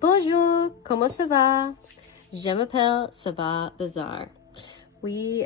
Bonjour, comment ça va? Je m'appelle Sabah Bazar.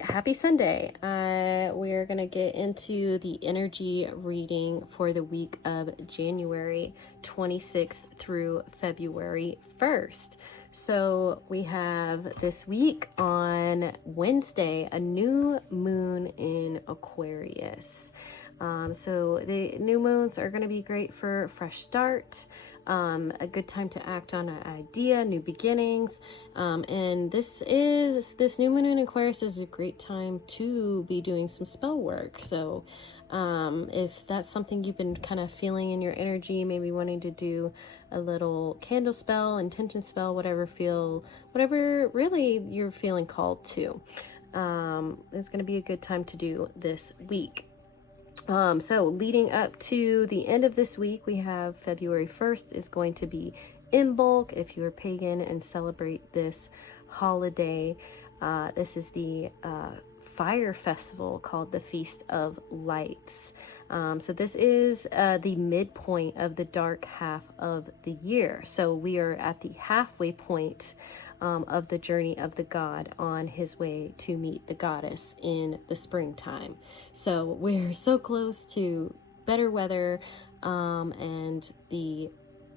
Happy Sunday. We're gonna get into the energy reading for the week of January 26th through February 1st. So we have this week on Wednesday a new moon in Aquarius. So the new moons are going to be great for fresh start, a good time to act on an idea, new beginnings. And this new moon in Aquarius is a great time to be doing some spell work. So if that's something you've been kind of feeling in your energy, maybe wanting to do a little candle spell, intention spell, whatever really you're feeling called to, is going to be a good time to do this week. So leading up to the end of this week, we have February 1st is going to be Imbolc. If you are pagan and celebrate this holiday, this is the fire festival called the Feast of Lights. So this is the midpoint of the dark half of the year. So we are at the halfway point of the journey of the god on his way to meet the goddess in the springtime. So we're so close to better weather and the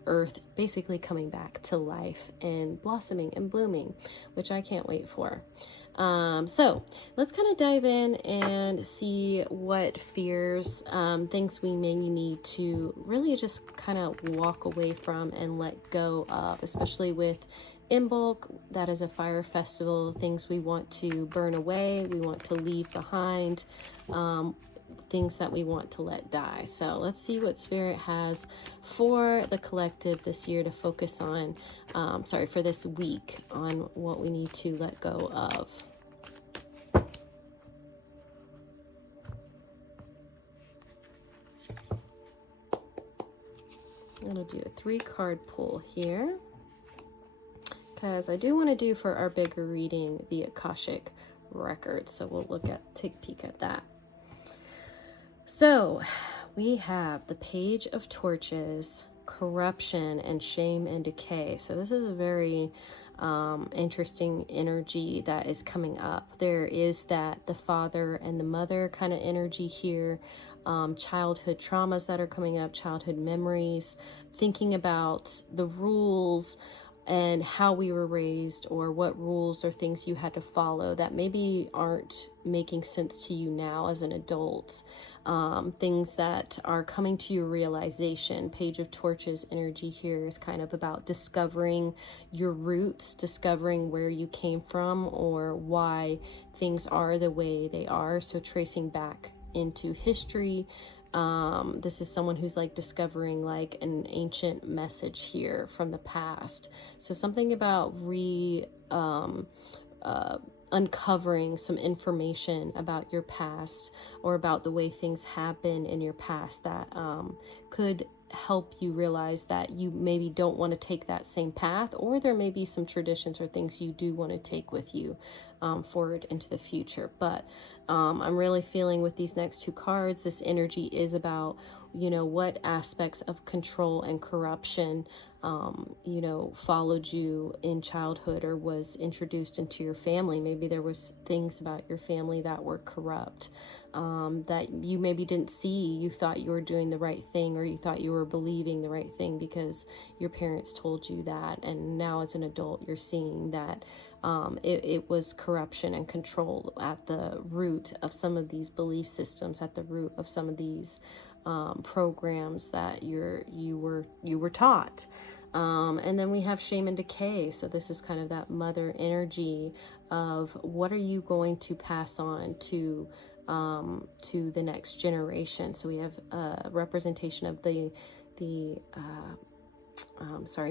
earth basically coming back to life and blossoming and blooming, which I can't wait for. So let's kind of dive in and see what fears, things we may need to really just kind of walk away from and let go of, especially with Imbolc. That is a fire festival, things we want to burn away, we want to leave behind, things that we want to let die. So let's see what Spirit has for the collective this year to focus on, for this week, on what we need to let go of. I'm going to do a 3-card pull here, because I do want to do for our bigger reading the Akashic records. So we'll take a peek at that. So we have the Page of Torches, corruption and shame and decay. So this is a very interesting energy that is coming up. There is that the father and the mother kind of energy here, childhood traumas that are coming up, childhood memories, thinking about the rules and how we were raised, or what rules or things you had to follow that maybe aren't making sense to you now as an adult. Things that are coming to your realization. Page of Torches energy here is kind of about discovering your roots, discovering where you came from or why things are the way they are. So tracing back into history. This is someone who's like discovering like an ancient message here from the past. So something about uncovering some information about your past, or about the way things have been in your past, that could help you realize that you maybe don't want to take that same path, or there may be some traditions or things you do want to take with you forward into the future. But I'm really feeling with these next 2 cards, this energy is about, what aspects of control and corruption followed you in childhood or was introduced into your family. Maybe there was things about your family that were corrupt, that you maybe didn't see. You thought you were doing the right thing, or you thought you were believing the right thing because your parents told you that, and now as an adult you're seeing that it was corruption and control at the root of some of these belief systems, at the root of some of these programs that you were taught. And then we have shame and decay. So this is kind of that mother energy of what are you going to pass on to the next generation. So we have a representation of the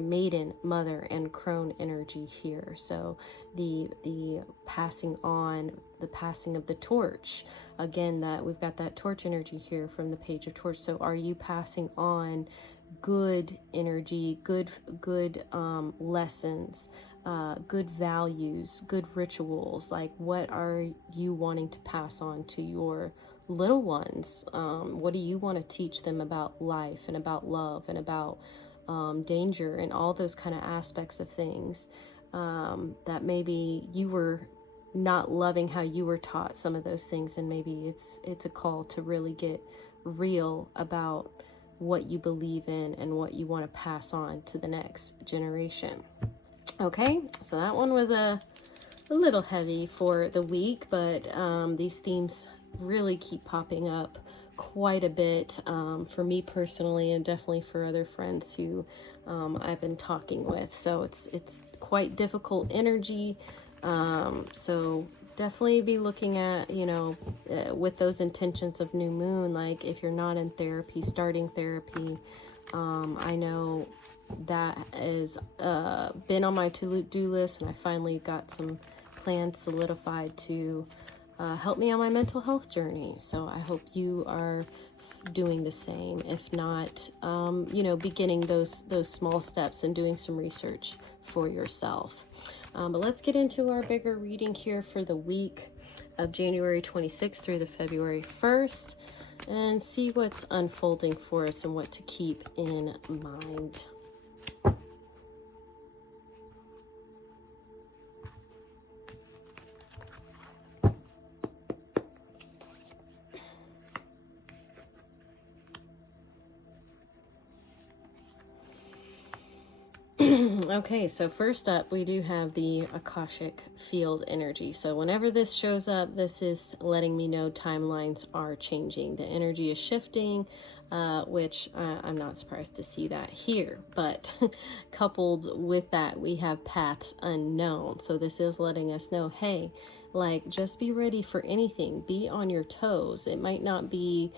maiden, mother, and crone energy here. So the passing on, the passing of the torch. Again, that we've got that torch energy here from the Page of Torch. So are you passing on good energy, good lessons, good values, good rituals? Like, what are you wanting to pass on to your little ones? What do you want to teach them about life and about love and about danger, and all those kind of aspects of things, that maybe you were not loving how you were taught some of those things, and maybe it's a call to really get real about what you believe in and what you want to pass on to the next generation. Okay, so that one was a little heavy for the week, but these themes really keep popping up quite a bit, for me personally, and definitely for other friends who I've been talking with. So it's quite difficult energy. So definitely be looking at, with those intentions of new moon, like if you're not in therapy, starting therapy. I know that has been on my to-do list, and I finally got some plans solidified to help me on my mental health journey. So I hope you are doing the same. If not, beginning those small steps and doing some research for yourself. But let's get into our bigger reading here for the week of January 26th through the February 1st, and see what's unfolding for us and what to keep in mind. Okay, so first up, we do have the Akashic field energy. So whenever this shows up, this is letting me know timelines are changing. The energy is shifting, which I'm not surprised to see that here. But coupled with that, we have paths unknown. So this is letting us know, hey, like, just be ready for anything. Be on your toes. It might not be,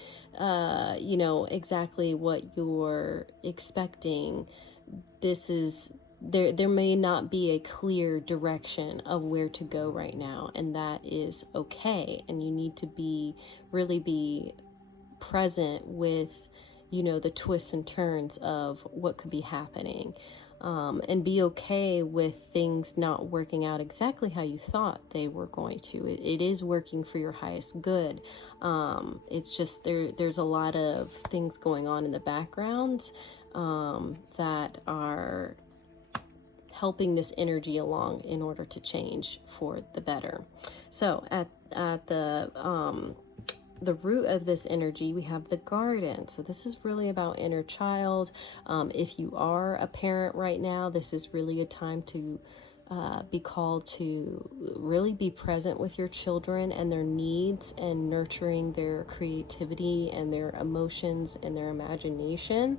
exactly what you're expecting. This is there may not be a clear direction of where to go right now, and that is okay. And you need to really be present with, the twists and turns of what could be happening, and be okay with things not working out exactly how you thought they were going to. It is working for your highest good. It's just there's a lot of things going on in the background that are helping this energy along in order to change for the better. So at the root of this energy, we have the garden. So this is really about inner child. If you are a parent right now, this is really a time to be called to really be present with your children and their needs, and nurturing their creativity and their emotions and their imagination.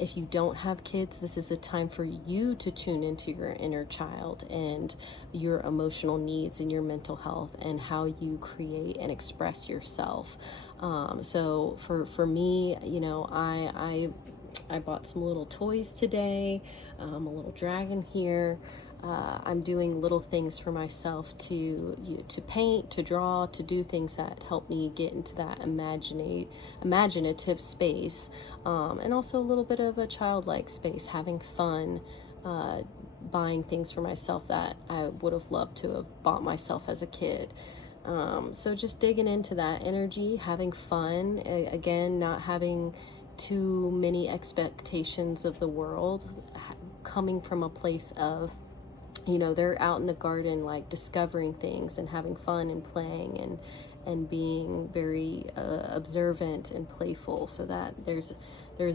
If you don't have kids, this is a time for you to tune into your inner child and your emotional needs and your mental health and how you create and express yourself. So for me, I bought some little toys today, a little dragon here. I'm doing little things for myself to paint, to draw, to do things that help me get into that imaginative space, and also a little bit of a childlike space, having fun, buying things for myself that I would have loved to have bought myself as a kid. So just digging into that energy, having fun, again, not having too many expectations of the world, coming from a place of, they're out in the garden, like discovering things and having fun and playing and being very observant and playful. So that there's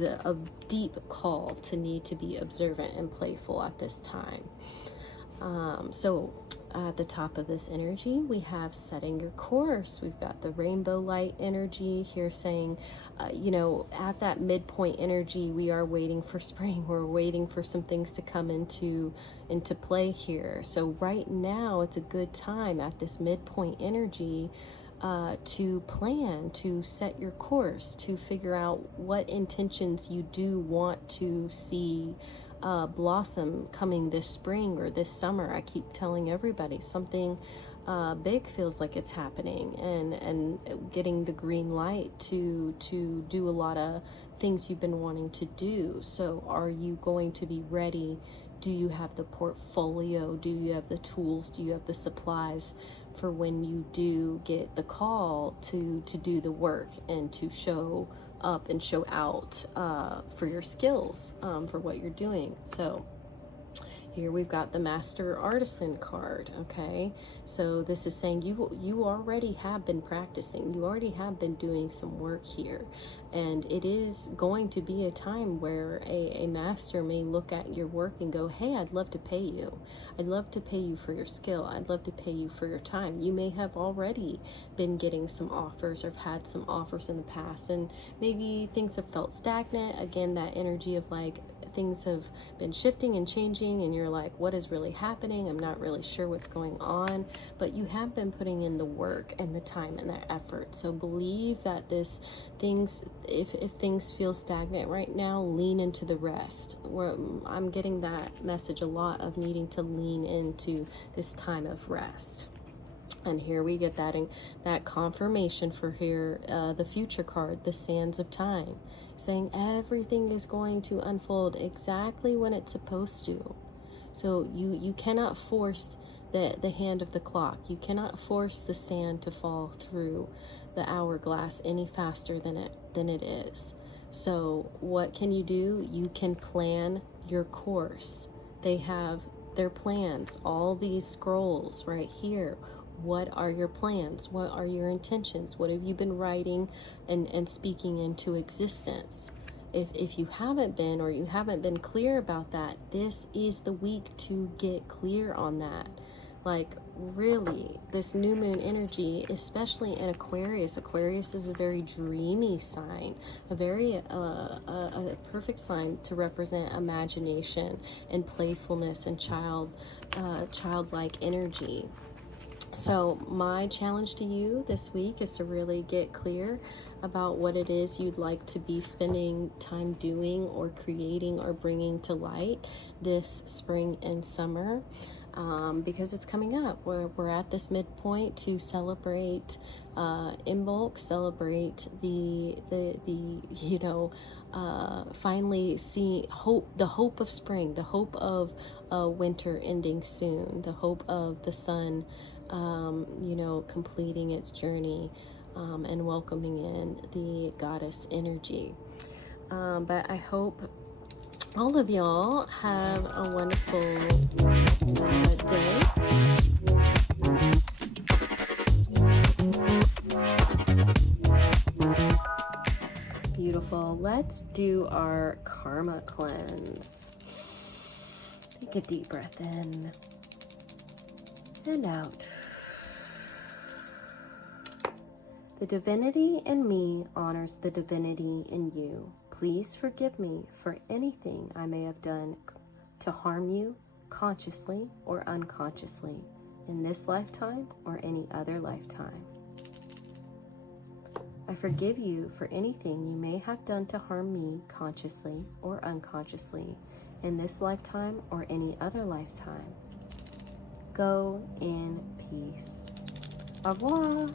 a deep call to need to be observant and playful at this time. So at the top of this energy, we have setting your course. We've got the rainbow light energy here saying, at that midpoint energy, we are waiting for spring. We're waiting for some things to come into play here. So right now, it's a good time at this midpoint energy to plan, to set your course, to figure out what intentions you do want to see blossom coming this spring or this summer. I keep telling everybody something big feels like it's happening, and getting the green light to do a lot of things you've been wanting to do. So are you going to be ready? Do you have the portfolio? Do you have the tools? Do you have the supplies for when you do get the call to do the work and to show up and show out for your skills, for what you're doing. So here we've got the Master Artisan card, okay? So this is saying you already have been practicing. You already have been doing some work here. And it is going to be a time where a master may look at your work and go, hey, I'd love to pay you. I'd love to pay you for your skill. I'd love to pay you for your time. You may have already been getting some offers or have had some offers in the past, and maybe things have felt stagnant. Again, that energy of like things have been shifting and changing, and you're like, what is really happening? I'm not really sure what's going on. But you have been putting in the work and the time and the effort. So believe that if things feel stagnant right now, lean into the rest. I'm getting that message a lot of needing to lean into this time of rest. And here we get that confirmation for here, the future card, the sands of time, saying everything is going to unfold exactly when it's supposed to. So you cannot force the hand of the clock. You cannot force the sand to fall through the hourglass any faster than it is. So what can you do? You can plan your course. They have their plans, all these scrolls right here. What are your plans? What are your intentions? What have you been writing and speaking into existence? If you haven't been, or you haven't been clear about that, this is the week to get clear on that. Like, really, this new moon energy, especially in Aquarius. Aquarius is a very dreamy sign, a very a perfect sign to represent imagination and playfulness and childlike energy. So my challenge to you this week is to really get clear about what it is you'd like to be spending time doing or creating or bringing to light this spring and summer, because it's coming up. We're at this midpoint to celebrate Imbolc, celebrate the finally see the hope of spring, the hope of winter ending soon, the hope of the sun completing its journey, and welcoming in the goddess energy. But I hope all of y'all have a wonderful day. Beautiful. Let's do our karma cleanse. Take a deep breath in and out. The divinity in me honors the divinity in you. Please forgive me for anything I may have done to harm you, consciously or unconsciously, in this lifetime or any other lifetime. I forgive you for anything you may have done to harm me, consciously or unconsciously, in this lifetime or any other lifetime. Go in peace. Au revoir.